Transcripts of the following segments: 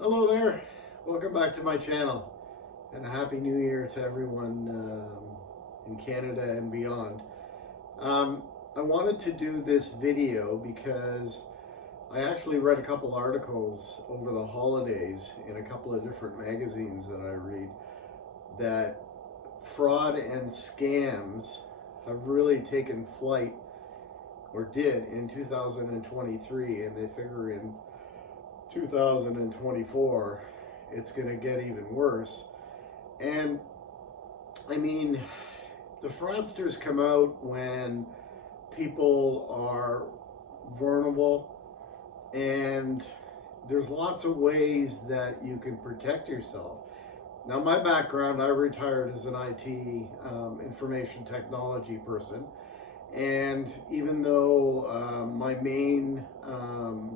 Hello there, welcome back to my channel, and a happy new year to everyone in Canada and beyond. I wanted to do this video because I actually read a couple articles over the holidays in a couple of different magazines that I read that fraud and scams have really taken flight, or did, in 2023, and they figure in 2024 it's going to get even worse. And I mean, the fraudsters come out when people are vulnerable, and there's lots of ways that you can protect yourself. Now, my background, I retired as an IT information technology person, and even though my main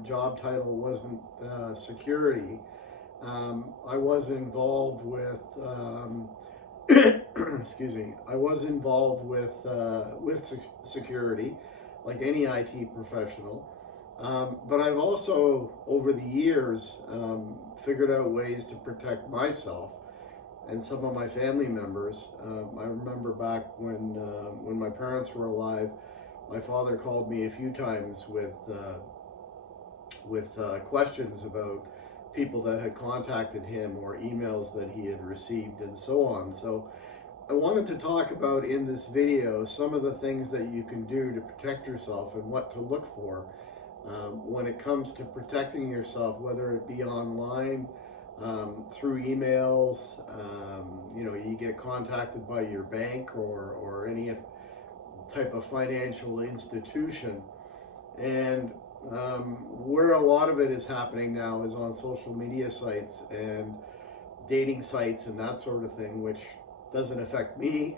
job title wasn't security, I was involved with excuse me. I was involved with security, like any IT professional. But I've also, over the years, figured out ways to protect myself and some of my family members. I remember back when my parents were alive, my father called me a few times with questions about people that had contacted him or emails that he had received and so on. So I wanted to talk about in this video some of the things that you can do to protect yourself and what to look for when it comes to protecting yourself, whether it be online, through emails, you get contacted by your bank or any type of financial institution. And where a lot of it is happening now is on social media sites and dating sites and that sort of thing, which doesn't affect me,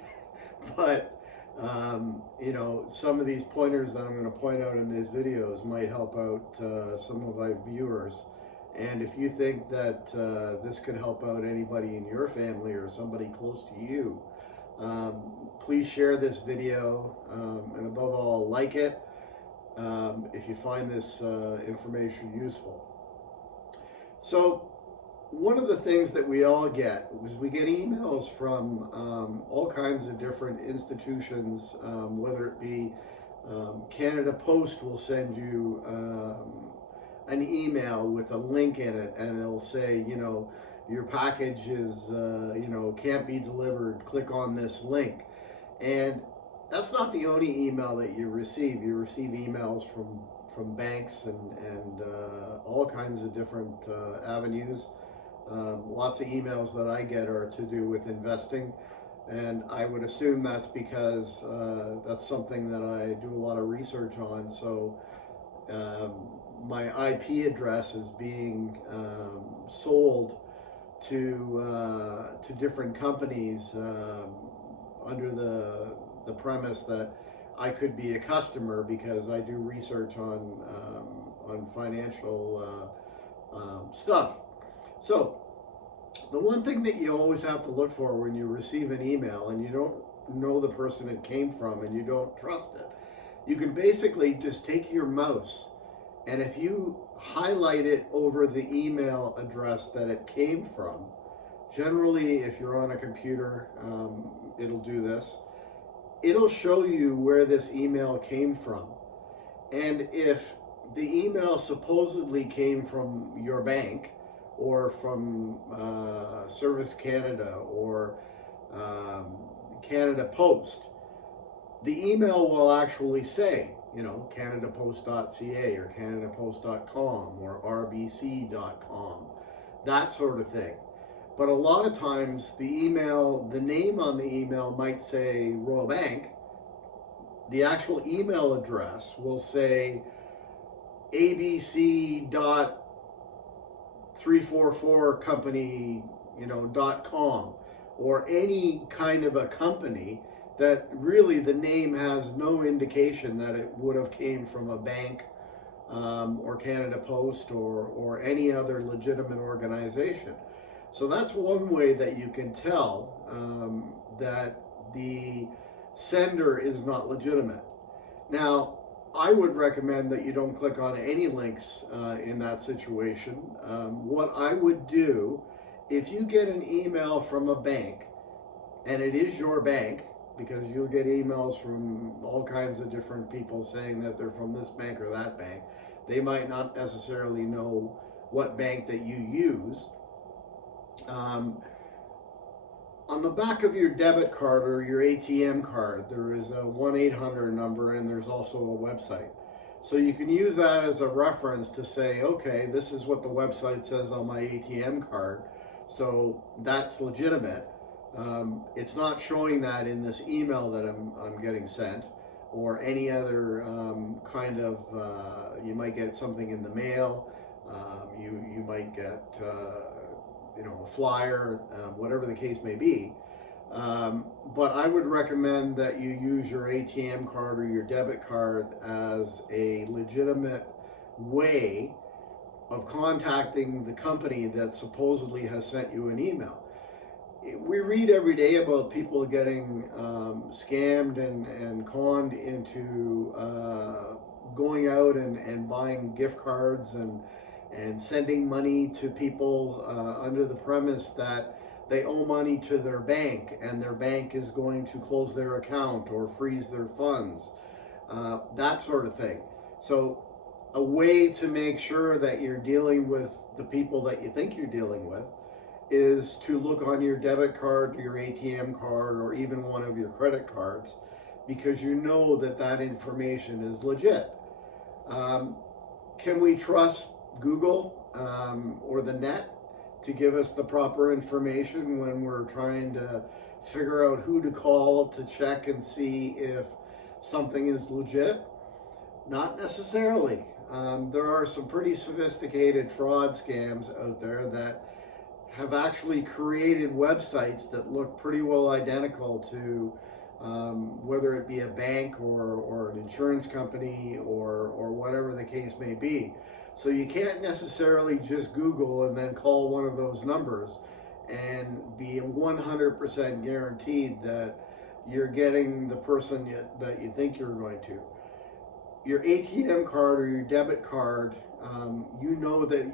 but some of these pointers that I'm going to point out in these videos might help out some of my viewers. And if you think that this could help out anybody in your family or somebody close to you, please share this video, and above all, like it if you find this information useful. So one of the things that we all get is we get emails from all kinds of different institutions, whether it be Canada Post will send you an email with a link in it, and it'll say, your package is, can't be delivered, click on this link. And that's not the only email that you receive. You receive emails from banks and all kinds of different avenues. Lots of emails that I get are to do with investing, and I would assume that's because that's something that I do a lot of research on. So my IP address is being sold to different companies under the premise that I could be a customer because I do research on financial stuff. So the one thing that you always have to look for when you receive an email and you don't know the person it came from and you don't trust it, you can basically just take your mouse, and if you highlight it over the email address that it came from, generally if you're on a computer, it'll do this. It'll show you where this email came from. And if the email supposedly came from your bank or from Service Canada or Canada Post, the email will actually say, canadapost.ca or canadapost.com or rbc.com, that sort of thing. But a lot of times the name on the email might say Royal Bank. The actual email address will say abc.344 company, .com, or any kind of a company that really the name has no indication that it would have came from a bank or Canada Post or any other legitimate organization. So that's one way that you can tell that the sender is not legitimate. Now, I would recommend that you don't click on any links in that situation. What I would do, if you get an email from a bank, and it is your bank, because you'll get emails from all kinds of different people saying that they're from this bank or that bank. They might not necessarily know what bank that you use. On the back of your debit card or your ATM card, there is a 1-800 number, and there's also a website. So you can use that as a reference to say, okay, this is what the website says on my ATM card, so that's legitimate. It's not showing that in this email that I'm getting sent, or any other kind of, you might get something in the mail, you might get a flyer, whatever the case may be. But I would recommend that you use your ATM card or your debit card as a legitimate way of contacting the company that supposedly has sent you an email. We read every day about people getting scammed and conned into going out and buying gift cards and sending money to people under the premise that they owe money to their bank, and their bank is going to close their account or freeze their funds, that sort of thing. So a way to make sure that you're dealing with the people that you think you're dealing with is to look on your debit card, your ATM card, or even one of your credit cards, because you know that that information is legit. Can we trust Google or the net to give us the proper information when we're trying to figure out who to call to check and see if something is legit? Not necessarily. There are some pretty sophisticated fraud scams out there that have actually created websites that look pretty well identical to whether it be a bank or an insurance company or whatever the case may be. So you can't necessarily just Google and then call one of those numbers and be 100% guaranteed that you're getting the person that you think you're going to. Your ATM card or your debit card, you know that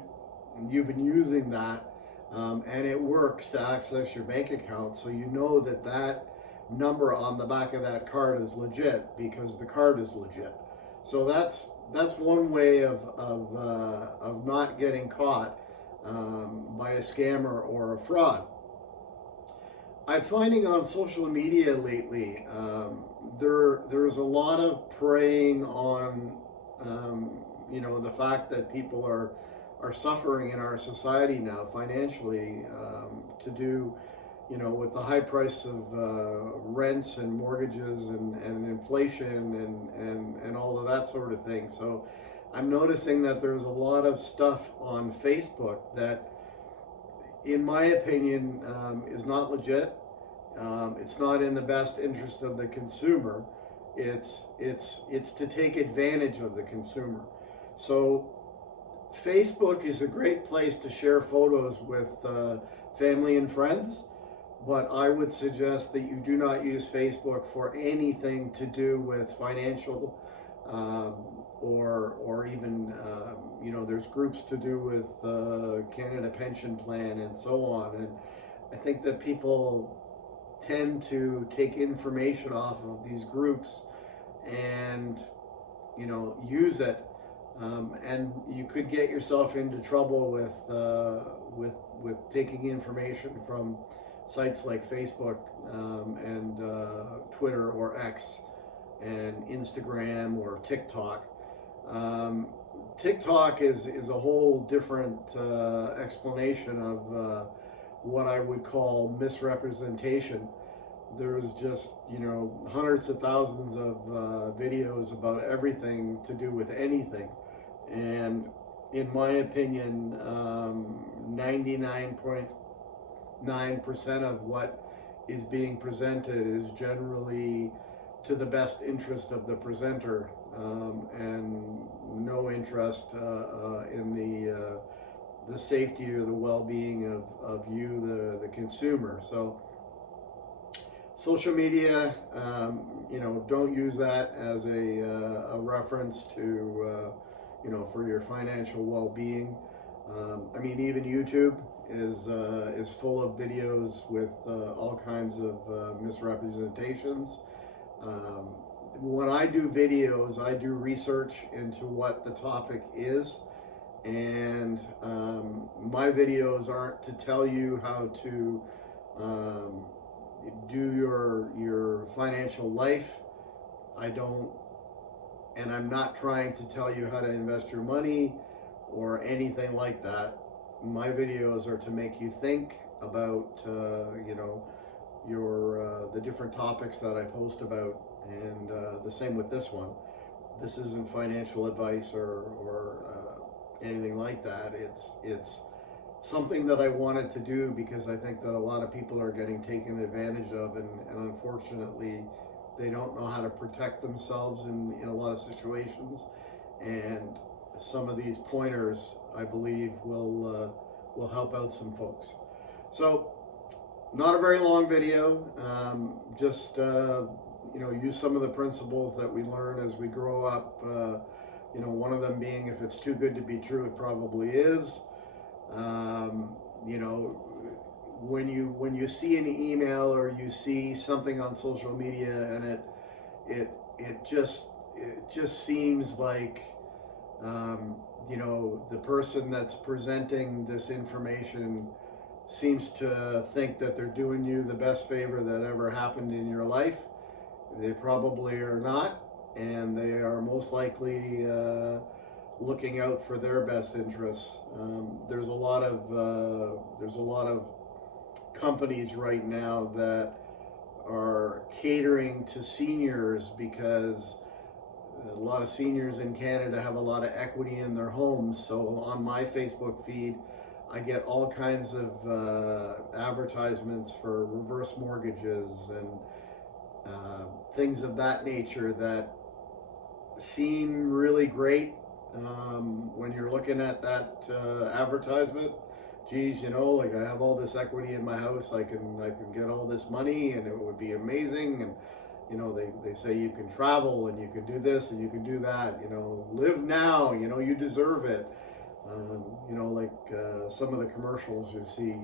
you've been using that and it works to access your bank account, so you know that that number on the back of that card is legit because the card is legit. So that's one way of not getting caught by a scammer or a fraud. I'm finding on social media lately there's a lot of preying on the fact that people are suffering in our society now financially, to do with the high price of rents and mortgages and inflation and all of that sort of thing. So I'm noticing that there's a lot of stuff on Facebook that, in my opinion, is not legit. It's not in the best interest of the consumer. It's to take advantage of the consumer. So Facebook is a great place to share photos with family and friends, but I would suggest that you do not use Facebook for anything to do with financial or even there's groups to do with Canada Pension Plan and so on. And I think that people tend to take information off of these groups and use it, and you could get yourself into trouble with taking information from sites like Facebook and Twitter or X and Instagram or TikTok. TikTok is a whole different explanation of what I would call misrepresentation. There's just hundreds of thousands of videos about everything to do with anything, and in my opinion 99.9% of what is being presented is generally to the best interest of the presenter, and no interest in the safety or the well-being of you, the consumer. Social media, don't use that as a reference to, for your financial well-being. Even YouTube is full of videos with all kinds of misrepresentations. When I do videos, I do research into what the topic is, and my videos aren't to tell you how to do your financial life. I'm not trying to tell you how to invest your money or anything like that. My videos are to make you think about, the different topics that I post about, and the same with this one. This isn't financial advice or anything like that. It's something that I wanted to do because I think that a lot of people are getting taken advantage of, and unfortunately they don't know how to protect themselves in a lot of situations. And some of these pointers, I believe, will help out some folks. So, not a very long video. Just use some of the principles that we learn as we grow up. One of them being, if it's too good to be true, it probably is. When you see an email or you see something on social media, and it just seems like the person that's presenting this information seems to think that they're doing you the best favor that ever happened in your life. They probably are not, and they are most likely looking out for their best interests. There's a lot of companies right now that are catering to seniors, because a lot of seniors in Canada have a lot of equity in their homes. So on my Facebook feed, I get all kinds of advertisements for reverse mortgages and things of that nature that seem really great when you're looking at that advertisement. Geez, like, I have all this equity in my house, I can get all this money and it would be amazing. And they say you can travel and you can do this and you can do that, live now, you deserve it. Some of the commercials you see,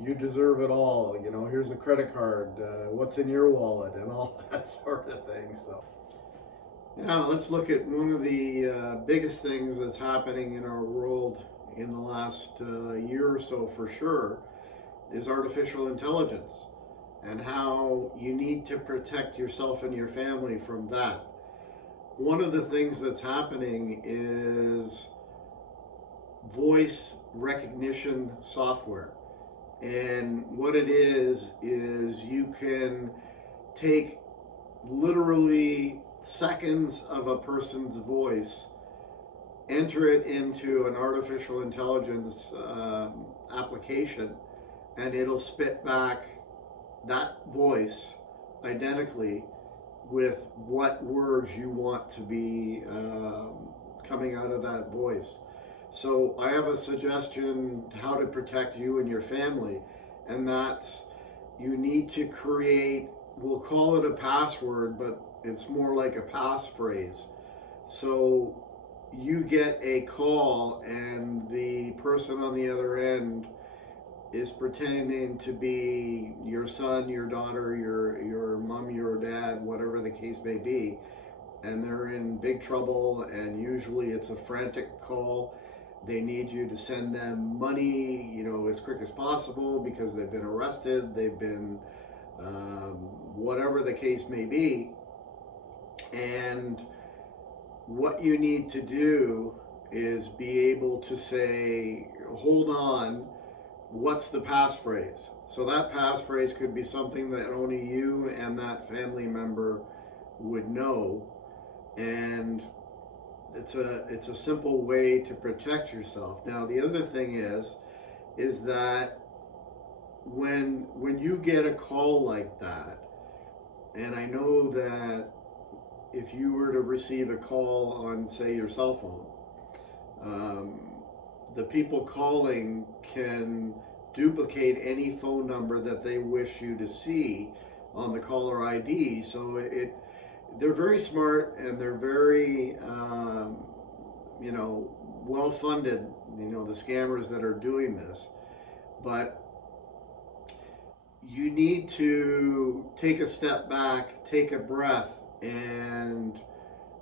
you deserve it all, here's a credit card, what's in your wallet, and all that sort of thing. So now let's look at one of the biggest things that's happening in our world in the last year or so, for sure, is artificial intelligence, and how you need to protect yourself and your family from that. One of the things that's happening is voice recognition software. And what it is you can take literally seconds of a person's voice, enter it into an artificial intelligence application, and it'll spit back that voice identically with what words you want to be coming out of that voice. So I have a suggestion how to protect you and your family, and that's, you need to create, we'll call it a password, but it's more like a passphrase. So you get a call and the person on the other end is pretending to be your son, your daughter, your mom, your dad, whatever the case may be, and they're in big trouble, and usually it's a frantic call. They need you to send them money, as quick as possible, because they've been arrested, they've been whatever the case may be. And what you need to do is be able to say, hold on, what's the passphrase? So that passphrase could be something that only you and that family member would know, and it's a simple way to protect yourself. Now, the other thing is that when you get a call like that, and I know that if you were to receive a call on, say, your cell phone, the people calling can duplicate any phone number that they wish you to see on the caller ID. So they're very smart, and they're very well funded, the scammers that are doing this. But you need to take a step back, take a breath, and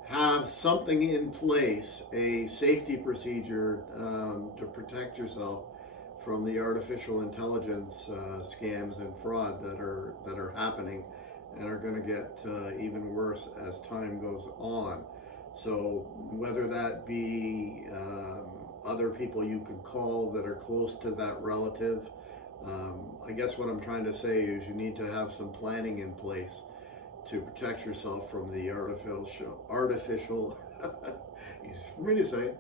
have something in place, a safety procedure to protect yourself from the artificial intelligence scams and fraud that are happening and are going to get even worse as time goes on. So whether that be other people you can call that are close to that relative, I guess what I'm trying to say is you need to have some planning in place to protect yourself from the artificial easy for me to say,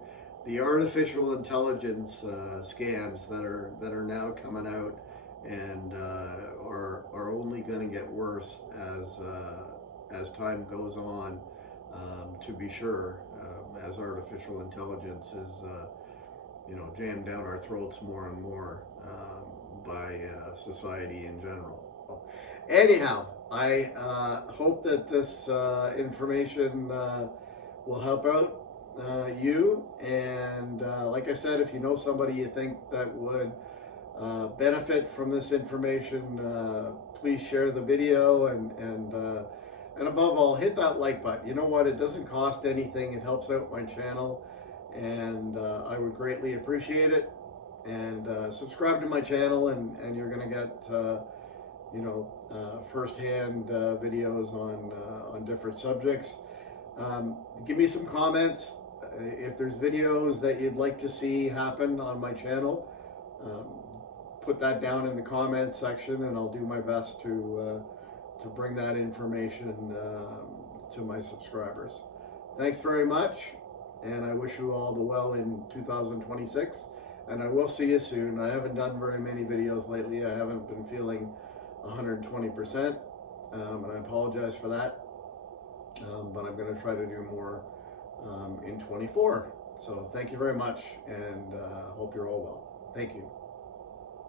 the artificial intelligence scams that are now coming out and are only going to get worse as time goes on. To be sure, as artificial intelligence is jammed down our throats more and more by society in general. Anyhow, I hope that this information will help out you. And like I said, if you know somebody you think that would benefit from this information, please share the video, and above all, hit that like button. You know what? It doesn't cost anything. It helps out my channel, and I would greatly appreciate it. And subscribe to my channel, and you're going to get first-hand videos on different subjects. Give me some comments if there's videos that you'd like to see happen on my channel. Put that down in the comments section, and I'll do my best to bring that information to my subscribers. Thanks very much, and I wish you all the well in 2026. And I will see you soon. I haven't done very many videos lately. I haven't been feeling 120%, and I apologize for that. But I'm going to try to do more in 24. So thank you very much, and hope you're all well. Thank you.